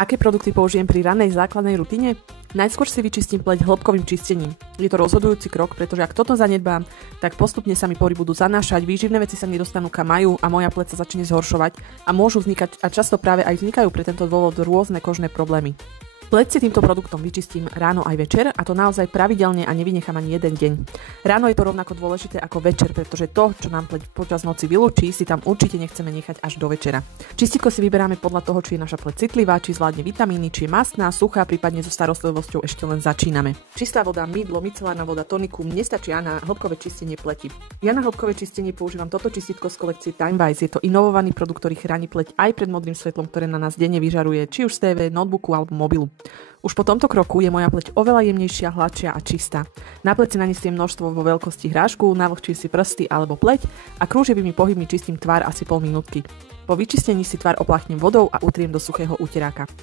Aké produkty použijem pri ranej základnej rutine? Najskôr si vyčistím pleť hĺbkovým čistením. Je to rozhodujúci krok, pretože ak toto zanedbám, tak postupne sa mi pory budú zanášať, výživné veci sa nedostanú kam majú a moja pleť sa začne zhoršovať a môžu vznikať a často práve aj vznikajú pre tento dôvod rôzne kožné problémy. Pleť si týmto produktom vyčistím ráno aj večer a to naozaj pravidelne a nevynechám ani jeden deň. Ráno je to rovnako dôležité ako večer, pretože to, čo nám pleť počas noci vylúči, si tam určite nechceme nechať až do večera. Čistítko si vyberáme podľa toho, či je naša pleť citlivá, či zvládne vitamíny, či je mastná, suchá, prípadne so starostlivosťou ešte len začíname. Čistá voda, mydlo, micelárna voda, tonikum nestačia na hĺbkové čistenie pleti. Ja na hĺbkové čistenie používam toto čistítko z kolekcie Timewise. Je to inovovaný produkt, ktorý chráni pleť aj pred modrým svetlom, ktoré na nás denne vyžaruje, či už z TV, notebooku alebo mobilu. Už po tomto kroku je moja pleť oveľa jemnejšia, hladšia a čistá. Na pleť si nanesiem množstvo vo veľkosti hrášku, navlhčím si prsty alebo pleť a krúživými pohybmi čistím tvár asi pol minútky. Po vyčistení si tvár opláchnem vodou a utriem do suchého uteráka.